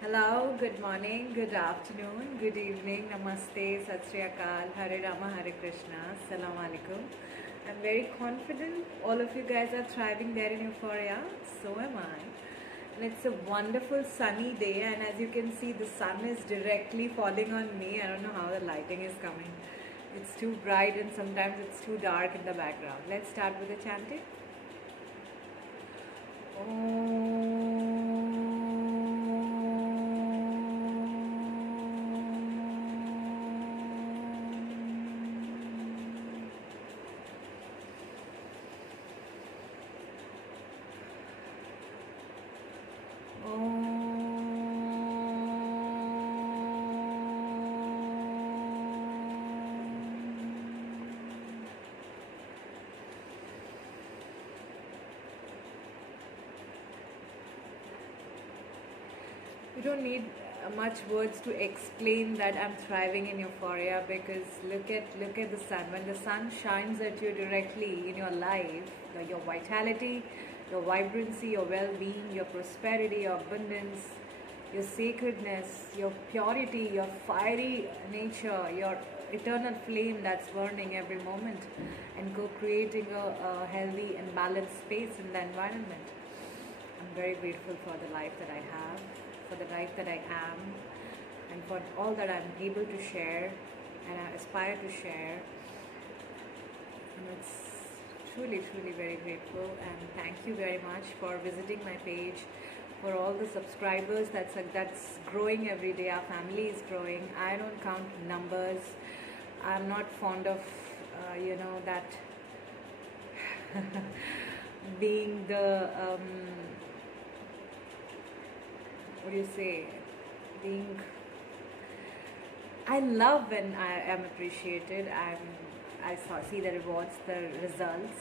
Hello, good morning, good afternoon, good evening, namaste, sat sri akal, Hare Rama, Hare Krishna, Assalamu alaikum. I'm very confident all of you guys are thriving there in Euphoria, so am I. And it's a wonderful sunny day, and as you can see, the sun is directly falling on me. I don't know how the lighting is coming. It's too bright, and sometimes it's too dark in the background. Let's start with the chanting. You don't need much words to explain that I'm thriving in Euphoria, because look at the sun. When the sun shines at you directly in your life, your vitality, your vibrancy, your well-being, your prosperity, your abundance, your sacredness, your purity, your fiery nature, your eternal flame that's burning every moment, and co-creating a healthy and balanced space in the environment. I'm very grateful for the life that I have, for the life that I am, and for all that I'm able to share and I aspire to share. And it's truly, truly very grateful, and thank you very much for visiting my page, for all the subscribers that's growing every day. Our family is growing. I don't count numbers. I'm not fond of that being the what do you say, being, I love when I am appreciated. See the rewards, the results.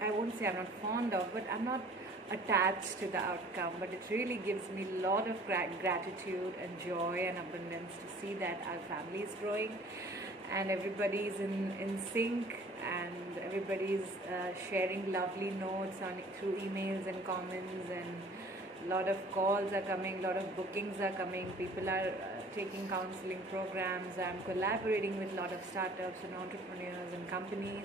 I won't say I'm not fond of, but I'm not attached to the outcome, but it really gives me a lot of gratitude and joy and abundance to see that our family is growing and everybody's in sync, and everybody's sharing lovely notes through emails and comments, and a lot of calls are coming, a lot of bookings are coming, people are taking counseling programs. I'm collaborating with a lot of startups and entrepreneurs and companies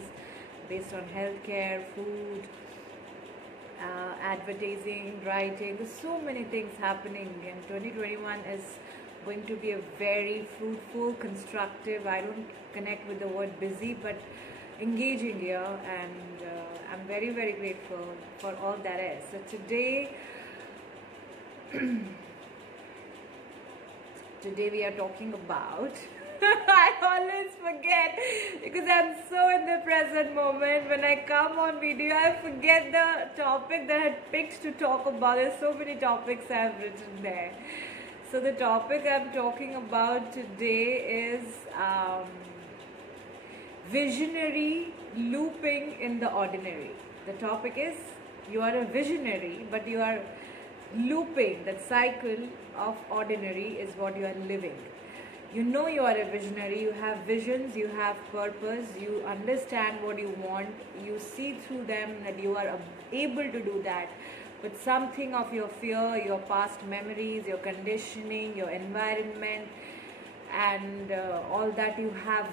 based on healthcare, food, advertising, writing. There's so many things happening, and 2021 is going to be a very fruitful, constructive, I don't connect with the word busy, but engaging year, and I'm very, very grateful for all that is. So today we are talking about I always forget, because I'm so in the present moment. When I come on video, I forget the topic that I had picked to talk about. There's so many topics I have written there. So the topic I'm talking about today is visionary looping in the ordinary. The topic is, you are a visionary, but you are looping. That cycle of ordinary is what you are living. You know you are a visionary, you have visions, you have purpose, you understand what you want, you see through them that you are able to do that. But something of your fear, your past memories, your conditioning, your environment, and all that you have,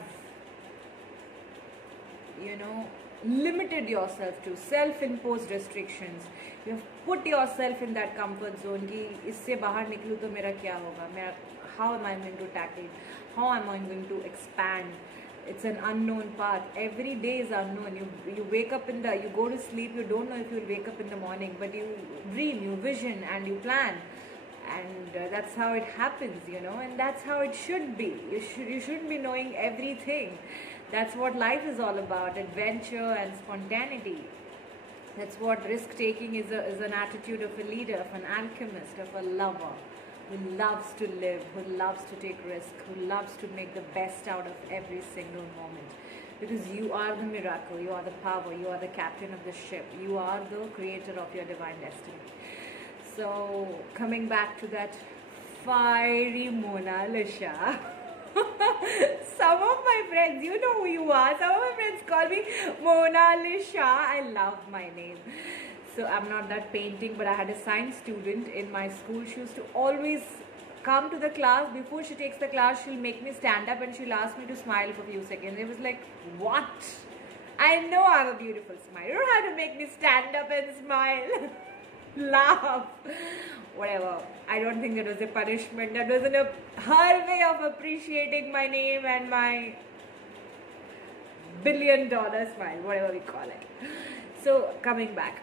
limited yourself to, self-imposed restrictions. You have put yourself in that comfort zone कि इससे बाहर निकलूँ तो मेरा क्या होगा, मेरा, how am I going to tackle, how am I going to expand. It's an unknown path. Every day is unknown. You wake up you go to sleep, you don't know if you'll wake up in the morning, but you dream, you vision, and you plan, and that's how it happens, and that's how it should be. You shouldn't be knowing everything. That's what life is all about, adventure and spontaneity. That's what risk-taking is an attitude of a leader, of an alchemist, of a lover who loves to live, who loves to take risk, who loves to make the best out of every single moment. Because you are the miracle, you are the power, you are the captain of the ship, you are the creator of your divine destiny. So, coming back to that fiery Mona Lisa. Some of my friends, you know who you are, some of my friends call me Mona Lisa. I love my name. So I'm not that painting, but I had a science student in my school. She used to always come to the class. Before she takes the class, she'll make me stand up and she'll ask me to smile for a few seconds. It was like, what? I know I have a beautiful smile. You don't have to make me stand up and smile. Laugh. Whatever. I don't think it was a punishment. That was her way of appreciating my name and my $1 billion smile, whatever we call it. So coming back,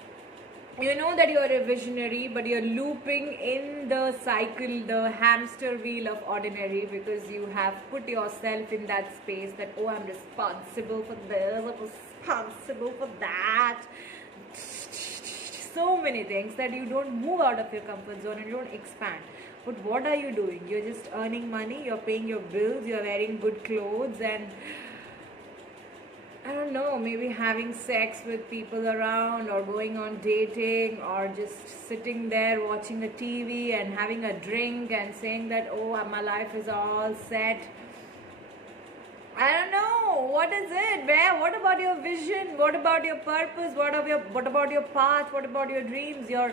you know that you are a visionary, but you're looping in the cycle, the hamster wheel of ordinary, because you have put yourself in that space that, oh, I'm responsible for this, I'm responsible for that. So many things that you don't move out of your comfort zone and you don't expand. But what are you doing? You're just earning money, you're paying your bills, you're wearing good clothes, and I don't know, maybe having sex with people around, or going on dating, or just sitting there watching the TV and having a drink and saying that, oh, my life is all set. I don't know. What is it? Where? What about your vision? What about your purpose? What about your path? What about your dreams? Your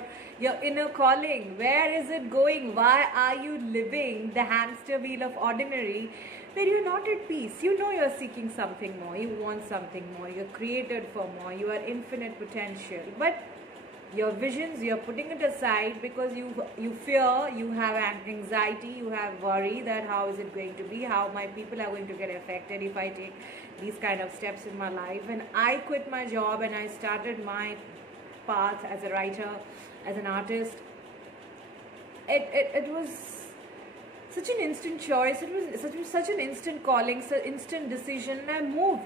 inner calling? Where is it going? Why are you living the hamster wheel of ordinary, where you're not at peace? You know you're seeking something more. You want something more. You're created for more. You are infinite potential. But your visions, you're putting it aside because you fear, you have anxiety, you have worry that how is it going to be, how my people are going to get affected if I take these kind of steps in my life. When I quit my job and I started my path as a writer, as an artist, it was such an instant choice. It was such an instant calling, such instant decision, and I moved.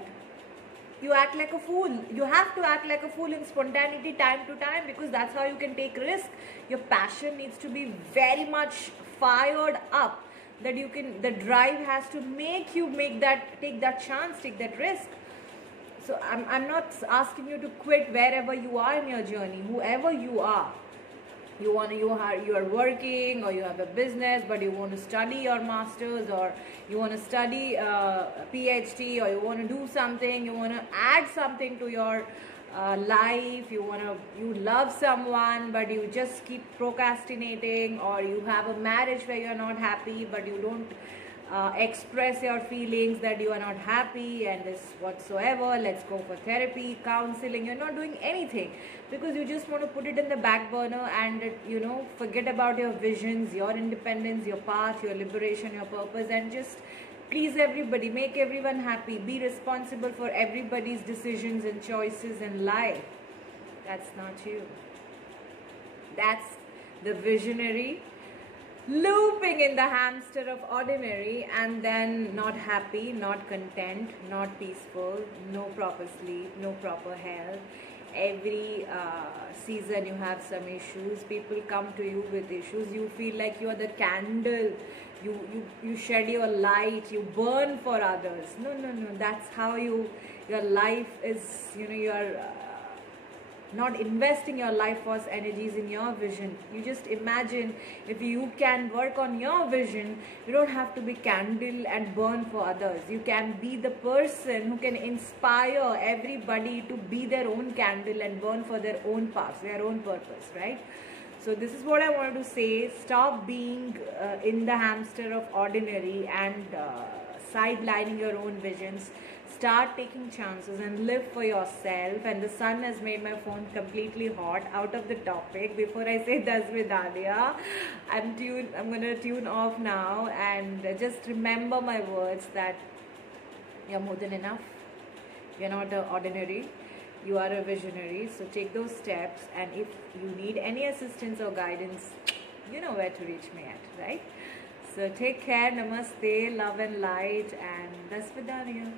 You act like a fool. You have to act like a fool in spontaneity time to time, because that's how you can take risk. Your passion needs to be very much fired up, that you can, the drive has to make you take that chance, take that risk. So I'm not asking you to quit wherever you are in your journey, whoever you are. You are working, or you have a business, but you want to study your masters, or you want to study PhD, or you want to do something, you want to add something to your life, you love someone but you just keep procrastinating, or you have a marriage where you're not happy but you don't express your feelings that you are not happy and this whatsoever. Let's go for therapy, counseling. You're not doing anything because you just want to put it in the back burner and forget about your visions, your independence, your path, your liberation, your purpose, and just please everybody, make everyone happy, be responsible for everybody's decisions and choices in life. That's not you. That's the visionary looping in the hamster of ordinary, and then not happy, not content, not peaceful, no proper sleep, no proper health. Every season you have some issues. People come to you with issues. You feel like you are the candle. You shed your light. You burn for others. No. That's how your life is. You are not investing your life force energies in your vision. You just imagine, if you can work on your vision, you don't have to be candle and burn for others. You can be the person who can inspire everybody to be their own candle and burn for their own path, their own purpose, right? So this is what I wanted to say. Stop being in the hamster of ordinary and sidelining your own visions. Start taking chances and live for yourself. And the sun has made my phone completely hot. Out of the topic. Before I say Dasvidania, I'm going to tune off now, and just remember my words that you're more than enough. You're not ordinary. You are a visionary. So take those steps, and if you need any assistance or guidance, you know where to reach me at, right? So take care. Namaste, love and light, and Dasvidania.